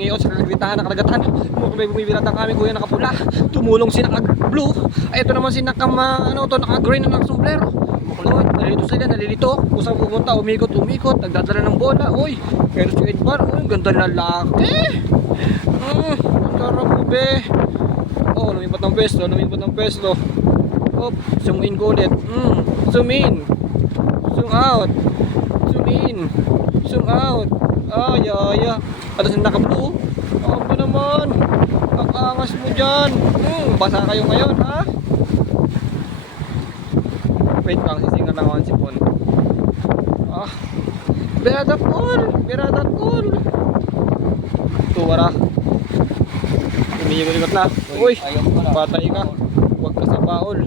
mangiot sa kagritaan ng karagatan. May bumibilat ang aming kuya nakapula. Tumulong si naka-blue. Ay ito naman si naka-green na nakasombrero. Makuloy, nalilito sila, nalilito. Kung saan pupunta, umikot, nagdadala ng bola. Uy, pero si Edbar, uy, ganda na lalaki. Ang sarap mo, be. Oh, lumipat ng pwesto. Hop, zoom in ko ulit. Zoom in. Zoom out. Zoom in. Zoom out. Ay. Ano sa naka-blue? Ako naman. Ang angas mo dyan. Basa kayo ngayon, ha? Wait lang, sisingan lang ako ang sipon. Berada cool. Tuwara. Umiikot na. Uy, patay ka. Huwag ka sa baol.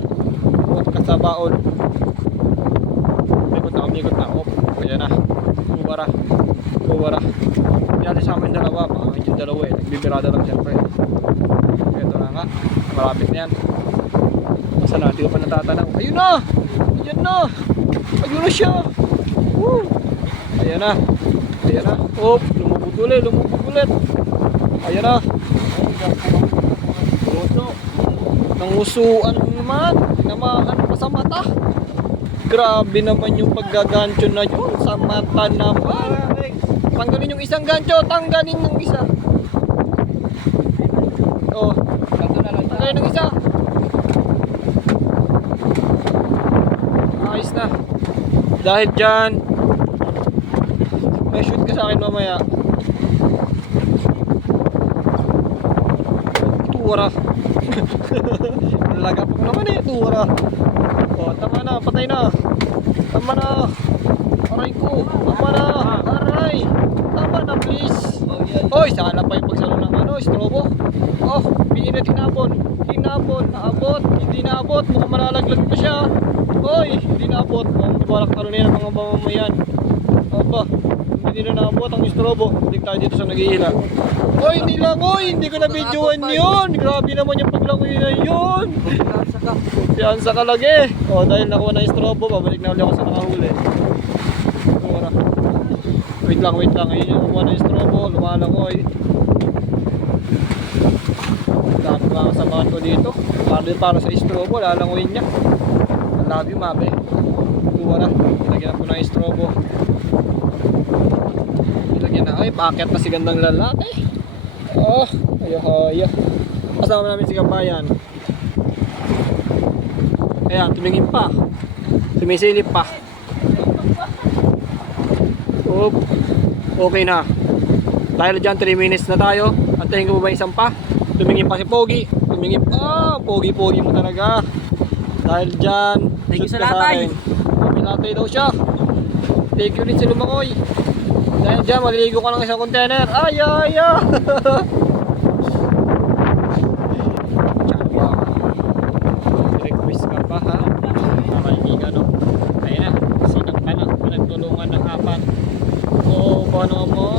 Umikot na. Kaya na. Tuwara. Hindi sa amin dalawa. Baka yung dalawa eh. Nagbibirada lang siyempre. Ito na nga. Malapit na yan. Saan na? Hindi ko pa natatanaw. Ayun na! Ayun na siya! Woo! Ayan na. Lumubog ulit. Ayan na. Nangusuan naman. Tinamaan pa sa mata. Grabe naman yung paggagancho na yun. Sa mata naman. Tanggalin yung isang gancho. Tanggalin ng isa. Tanggalin ng isa. Ayos na. Dahil dyan, may shoot ka sa akin mamaya. Tuwara. Lagap ko naman eh, tuwara. Tama na, patay na. Tama na. Aray ko. Tama na. Aray. Tama na, please. Hoy, sana pa yung pagsalo ng strobo. Pinilit tinapon. Naabot. Hindi naabot. Mukhang malalaglag pa siya. Hoy, hindi naabot. Balak talo na yan ang mga mamamayan. Hindi na naabot ang strobo. Hindi tayo dito sa naghihila. Hoy, hindi ko na-videoan yun. Grabe naman yung paglangoy na yun. Piyansa ka lagi. Dahil nakuha na yung strobo, babalik na ulit ako sa nakahuli. Wait lang. Ayun yung nakuha na yung strobo. Lumalangoy. Dami mga kasamahan ko dito. Para sa strobo, lalangoyin niya. I love you, mabe. Tuwara. Ilagyan ko na yung strobo. Bakit na si gandang lalaki? Haya. Kasama namin si Kabayan. Ayan, tumingin pa. Sumisilip pa. Okay na. Dahil dyan 3 minutes na tayo. Antayin ko ba isang pa? Tumingin pa si Pogi. Pogi mo talaga. Dahil dyan, thank you shoot sa ka latay. May latay daw siya. Thank you rin sa lumangoy. Dahil dyan, maliligo ka ng isang container. Ay! Request ka pa, ha? Mga kaibigan, no? Ayan na, sinang ka na. Pinagtulungan ng apat. Paano mo?